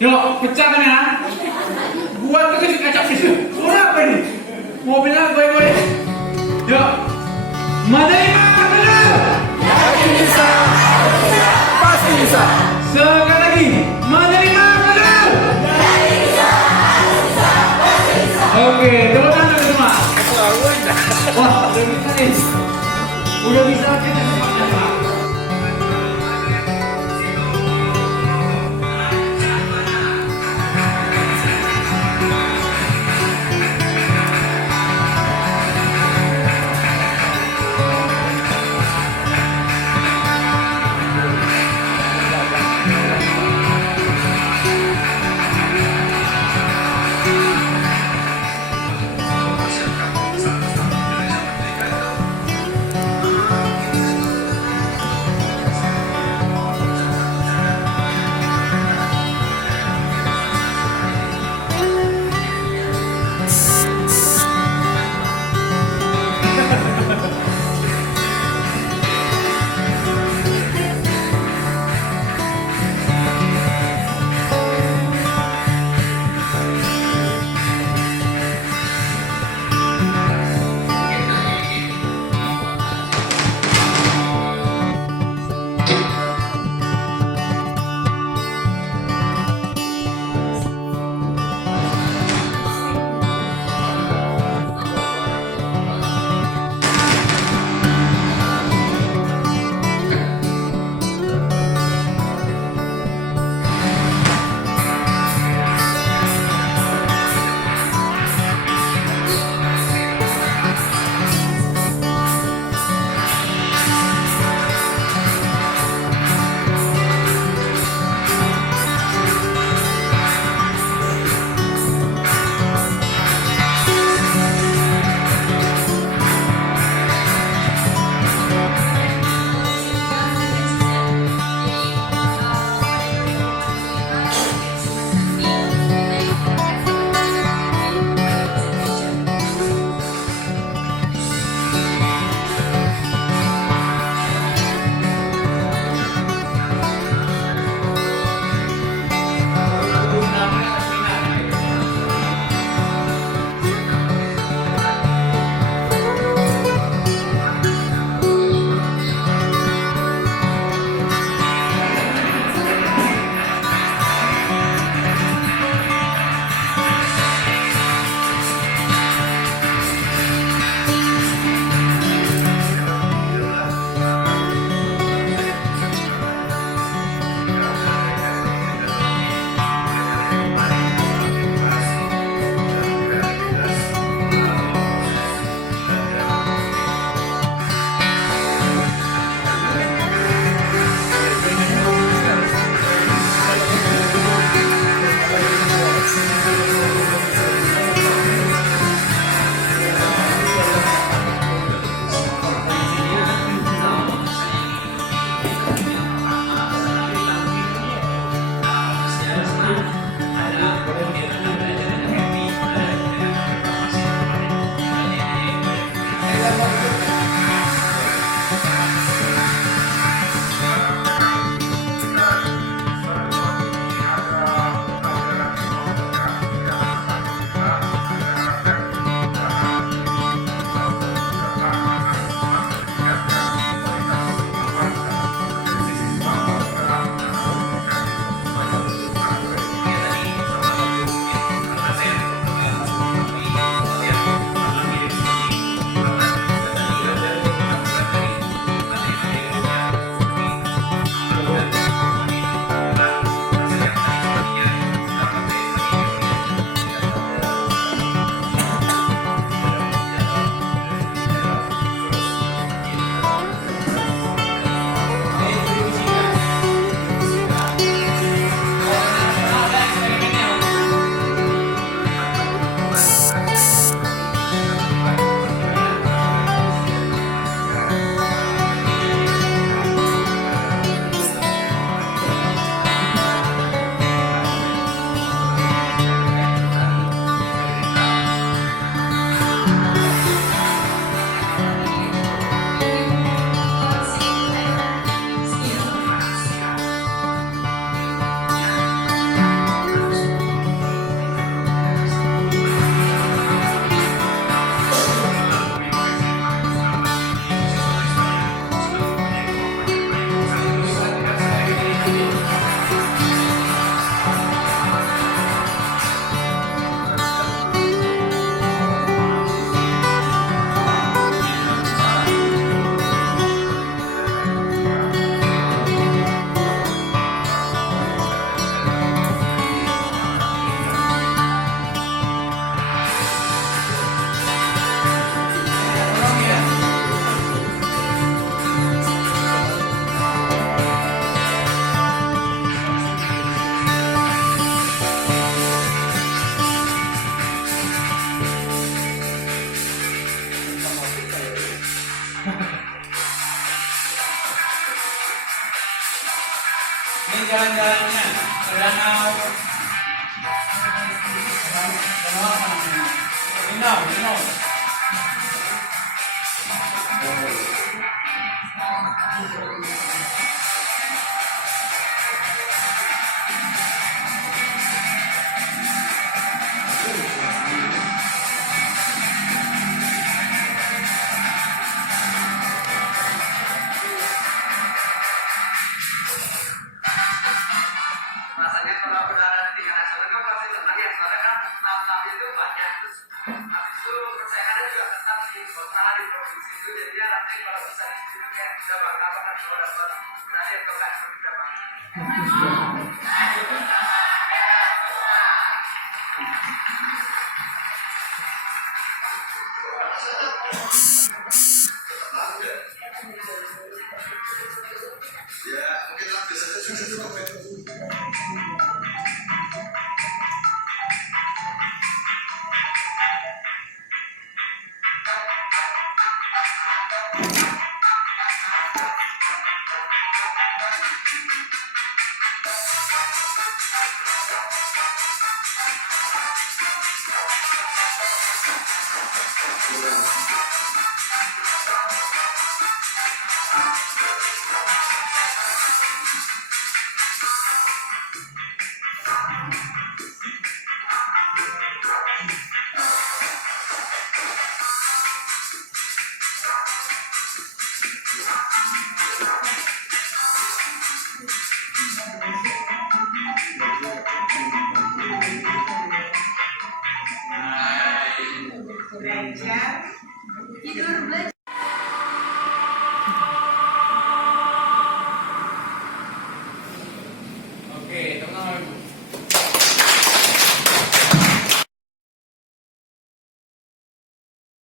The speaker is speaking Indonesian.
Yuk, pecahkan ya. Buat tuh kasih kaca pisau. Suara apa ini? Mobilnya goy-goy. Yuk. Menerima benar. Yakin bisa, pasti bisa. Sekali lagi. Menerima benar. Oke, tepuk tangan semua. Wah, udah bisa nih. Udah bisa kita semuanya, Pak. Ini jalan-jalannya ke danau. Danau apa namanya? Danau. Rasanya kalau berada di tingkat nasional kan pasti senang ya, soalnya kan tahap itu banyak, terus habis itu persaingannya juga ketat sih, terutama di provinsi itu, jadinya rasanya kalau bisa di situ kayak bisa bangga banget kalau dapat medali atau enggak seperti kita bangga. Ya, mungkin lanjut saja sudah cukup.